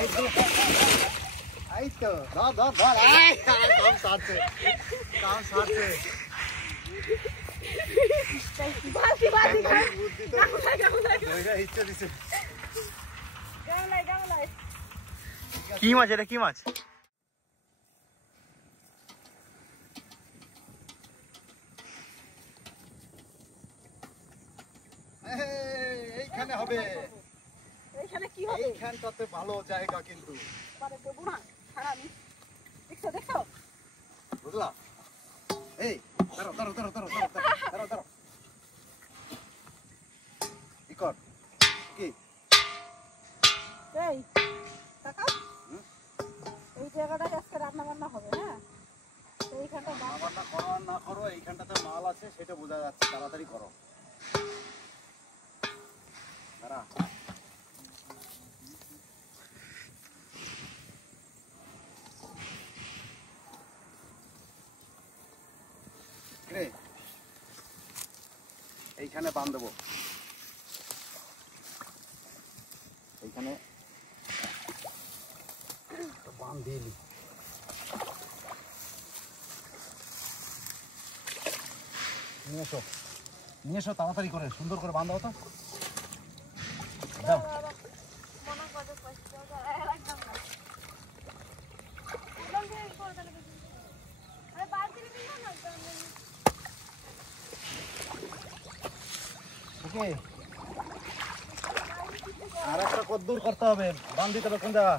এই তো ধর ধর ধর এই কাম সারছে বালতি বুদ্ধি তো জায়গা ইচ্ছা দিছে গামলাই কি মাছ এটা কি মাছ এইখানে হবে এইখানে কি হবে এইখানটাতে ভালো জায়গা কিন্তু পারে দেবো না হারামি দেখছো বুঝলা এই দাঁড়াও কি কর কি এই কাকা এই জায়গাটায় আজকে রান্না বান্না হবে হ্যাঁ এইখানটা রান্না করো না করো এইখানটাতে মাল আছে সেটা বোঝা যাচ্ছে তাড়াতাড়ি করো দাঁড়া এইখানে বাঁধ দেবো এইখানে বাঁধ দিয়ে নি নিয়ে এসো তাড়াতাড়ি করে সুন্দর করে বাঁধ দাও তো দাও আর একটা কদ্দূর করতে হবে বাঁধ দিতে হবে কোন জায়গা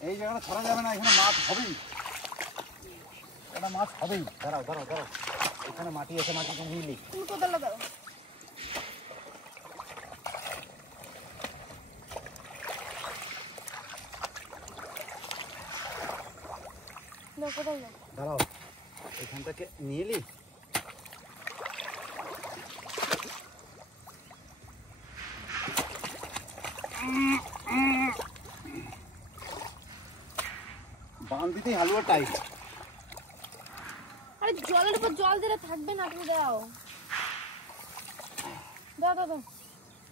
এই জায়গাটা ছড়া যাবে না এখানে মাছ হবেই এটা মাছ হবেই দাঁড়াও এখানে মাটি আছে মাটিকে নিয়ে দাঁড়াও এখান থেকে নিয়ে এলি বাঁধ দিতেই হালুয়া টাইট আরে জলের উপর জল দিলে থাকবে না তুমি দাও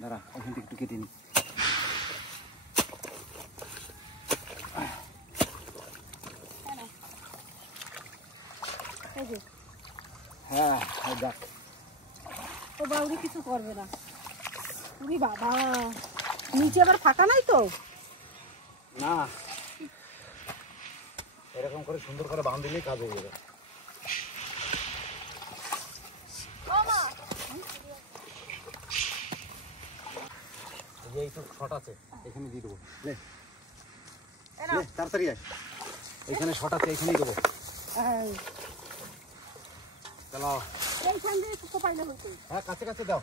দাঁড়া ওখান থেকে একটু কেটে নি হ্যাঁ দেখ তো বাউরি কিছু করবে না উরি বাবা নিচে আবার ফাঁকা নাই তো না এরকম করে সুন্দর করে বাঁধ দিলেই কাজ হয়ে যাবে এই তো শট আছে এখানে দিয়ে দেবো তাড়াতাড়ি আয় এখানে শট আছে এখানেই দেবো চালাও হ্যাঁ কাছে কাছে দাও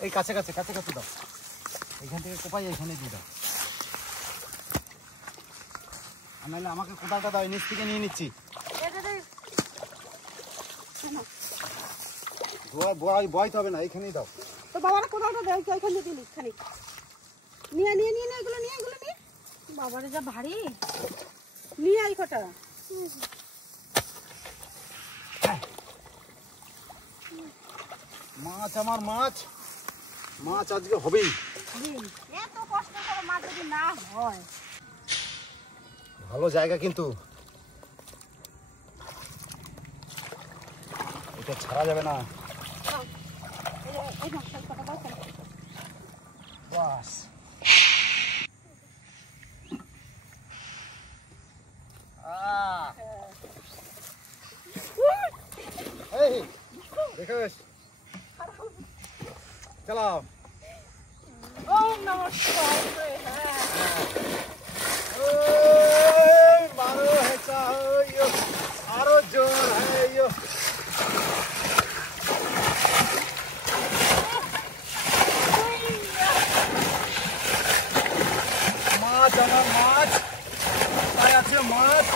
এই কাছে কাছে দাও এখান থেকে কোপাই এখানে দিয়ে দাও নাহলে আমাকে কোদালটা দাও নিচ থেকে নিয়ে নিচ্ছি বয়তে হবে না এইখানেই দাও তো বাবার কোদালটা দাও ওইখানে দিলি খানিক নিয়ে এগুলো নিয়ে বাবারে যা ভারী নিয়ে আই কটা মাছ আমার মাছ আজকে হবেই এত কষ্ট করে মাছ যদি না হয় ভালো জায়গা কিন্তু এটা ছাড়া যাবে না বাস দেখো চালাও मारो है चाहो आरो जोर है यो माछ আমার মাছ তাই আছে মাছ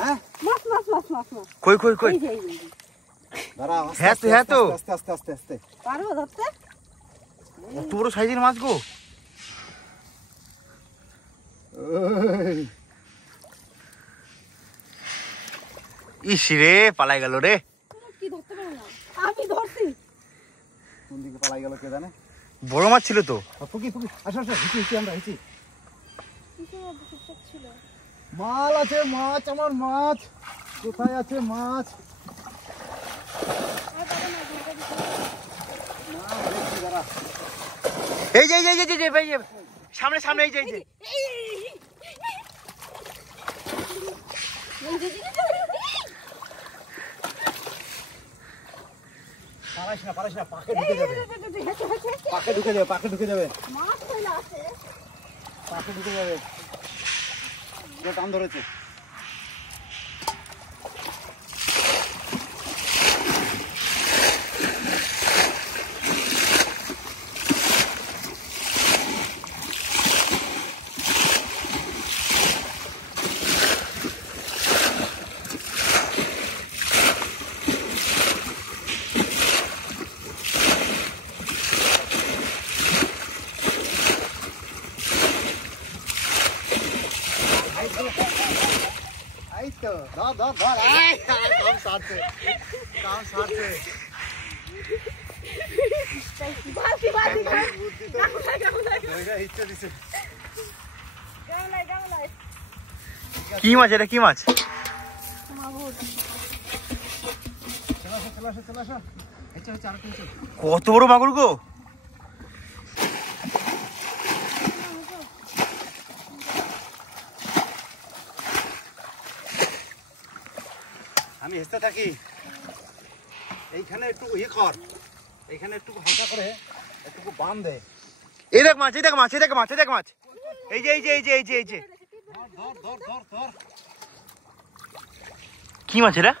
হ্যাঁ মাছ মাছ মাছ মাছ মাছ কই কই কই এই যে, এই যে। দাঁড়াও হ্যাঁ তো, হ্যাঁ তো। আস্তে আস্তে আস্তে আস্তে পারবো ধরতে? কত বড় সাইজের মাছ গো। ওই, ইস রে, পালাই গেল রে। তুমি কি ধরতে পারো না? আমি ধরছি। কোন দিকে পালাই গেল কে জানে। বড় মাছ ছিল তো। ফুকি ফুকি আসো আসো হিচি আমরা হিচি। কিসের মধ্যে চুপচাপ ছিল? মাল আছে, মাছ, আমার মাছ কোথায় আছে মাছ? আর পারো না, ধরতে দিতে। না দেখছি দাঁড়া। এই যে এই যে এই যে, এই যে সামনে সামনে এই যে এই যে। পারাইস না পাকে ঢুকে যাবে, পাকে ঢুকে যাবে, পাকে ঢুকে যাবে, মাছ ফেলা আছে। পাকে ঢুকে যাবে। যে টান ধরেছে। এই তো ধর ধর ধর, এই কাম সারছে, কাম সারছে। বালতি বালতি বুদ্ধি তো ধরে ইচ্ছা দিছে। গামলায় গামলায় কি মাছ এটা, কি মাছ? মাগুর। চলে আসো চলে আসো চলে আসো। হচ্ছে হচ্ছে আর কিছু। কত বড় মাগুর গো। আমি হেসতে থাকি, এইখানে একটু ইয়ে কর, এইখানে একটু হালকা করে একটু বান দে। এই দেখ মাছ, এই দেখ মাছ, এই দেখ মাছ, এই দেখ মাছ। এই যে এই যে এই যে এই যে এই যে। ধর ধর ধর ধর। কি মাছ এটা?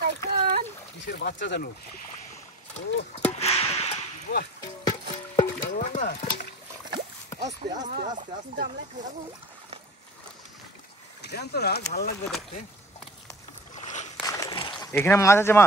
টাইটান। কিসের বাচ্চা জানো? ও বাহ, ধরলাম না। আস্তে আস্তে আস্তে আস্তে। গামলায় খাবো। জ্যান্ত রাখ, ভালো লাগবে দেখতে। এখানে মাছ আছে মা।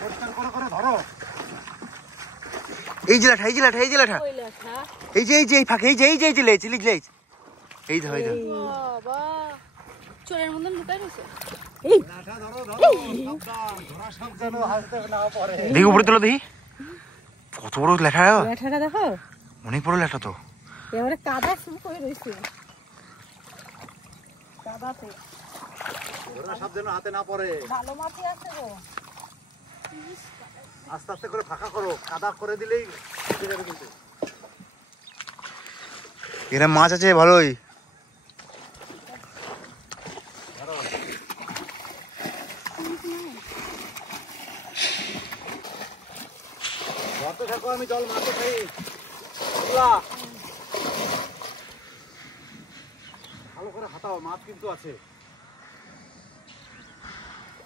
পরিষ্কার করে করে ধরো। এই যে লাঠা, এই যে লাঠা, এই যে লাঠা, কই লেখা? এই যে এই যে এই ফাঁকে, এই যে এই যে এই যে লেজ, লেজ লেজ। এই ধর, এই ধর। বাবা চোরের মতন লুকাই রয়েছে। লাঠা ধরো ধরো, সাবধান, ধরা সাবধান, হাসতে না পড়ে। দেখি উপরে তোলো দেখি। কত বড় লেঠা, লেখাটা দেখো, অনেক বড় লেঠা তো। এবারে কাদা শুরু করে রয়েছে। কাদাতে ধরা সাবধান, হাতে না পড়ে। ভালো মাটি আছে গো। আস্তে আস্তে করে ফাঁকা করো, কাদা করে দিলেই ঢুকে যাবে কিন্তু। এখানে মাছ আছে ভালোই। ধরতে থাকো, আমি জল মারতে চাই। বুঝলা? ভালো করে হাতাও, মাছ কিন্তু আছে।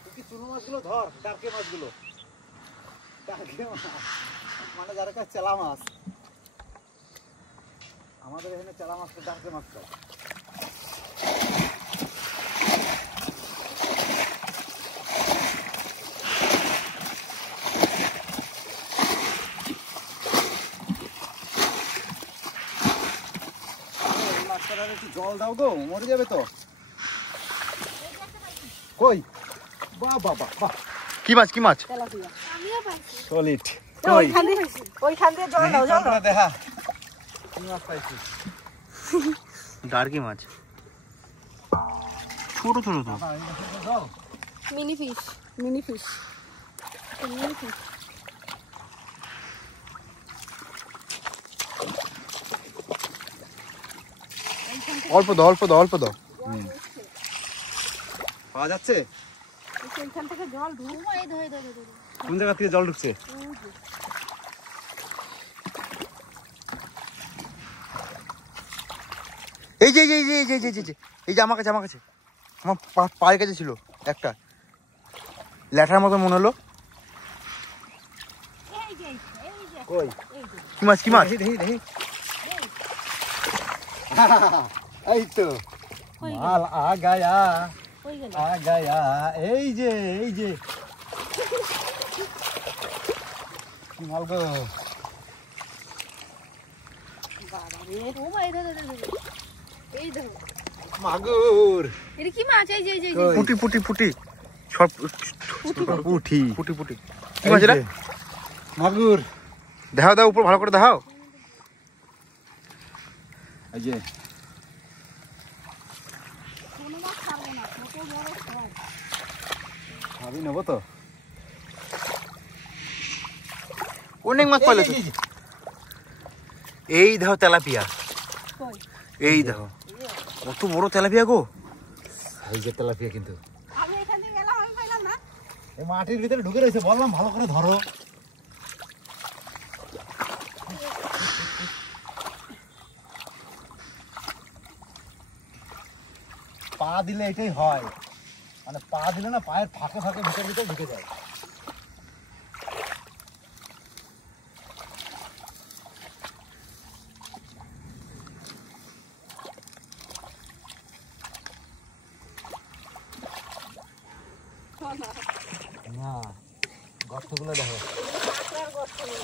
তুই কি চুনো মাছগুলো ধর, টার্কে মাছগুলো। টার্কে মাছ মানে যার কাছে চেলা মাছ। আমাদের এখানে চেলা মাছ তো টার্কে মাছ তো। মাছটার একটু জল দাও গো, মরে যাবে তো। কই? বাহ বাহ বাহ বাহ, কি মাছ, কি মাছ? তেলাপিয়া আমিও পাইছি। সলিড। ওইখান দিয়ে জল দাও, জল দাও। দেখা কি মাছ পাইছি। ডার্কি মাছ, ছোট ছোট তো। জল mini fish, mini fish, mini fish. অল্প দাও, অল্প দাও, অল্প দাও। পাওয়া যাচ্ছে? এইখান থেকে জল ঢুকবো। এই ধরে ধরে ধরে কোন জায়গা থেকে জল ঢুকছে? এই যে এই যে আমার কাছে আমার পায়ের কাছে ছিল একটা ল্যাঠার মতো মনে হলো। এই যে কই কি মাছ কি মাছ? দেখি দেখি এই তো কই গেল? মাল আ গায়া কই গেল? আ গায়া এই যে কি মাল গো বাবা রে, ও মা, এই দেখো, এই দেখো। মাগুর এটা কি মাছ? এই যে কই? পুটি সব পুঠি পুটি কি মাছ এটা? মাগুর দেখাও উপর ভালো করে দেখাও। এই যে কোনো মাছ ছাড়বো না, কত বড় সব। ভাবি নেবো তো অনেক মাছ পাইলে তো। এই দেখো তেলাপিয়া, কই? এই দেখো কত বড় তেলাপিয়া গো। এই যে তেলাপিয়া কিন্তু আমি এখান থেকে গেলাম, আমি পাইলাম না। এই মাটির ভিতরে ঢুকে রয়েছে, বললাম ভালো করে ধরো। পা দিলে এটাই হয়, মানে পা দিলে না পায়ের ফাঁকে ফাঁকে ভিতরে ঢুকে যায়। না গর্তগুলো দেখো, কাঁকড়ার গর্ত নেই।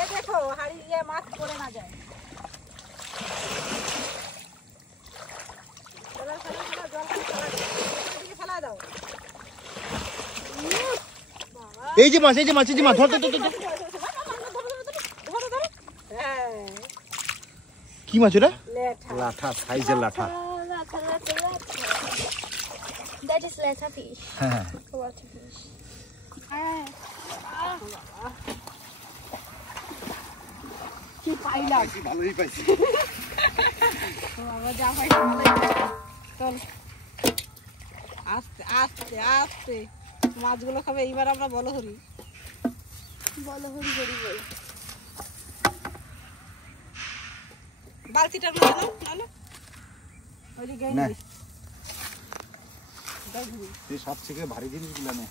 এ দেখো, হাড়ি দিয়ে মাছ পড়ে না যায়। ফেলা, জল খালি ফেলা দাও। বাবা, এই যে মাছ ধর হ্যাঁ, কি মাছ ওটা? লেঠা। লাঠা, সাইজের লাঠা। That is letta fish. হ্যাঁ Water fish. হ্যাঁ, কি পাইলাম? ভালোই পাইছি। বাবা, যা পাইছি ভালোই পাইছি। চল, আস্তে আস্তে আস্তে মাছগুলো খাবে। এইবার আমরা বলো হরি বল। বালতিটার মধ্যে নাও, নাহলে ওই যে গাই না। নিস। গাই ধুবি। এই সব থেকে ভারী জিনিসগুলো নে।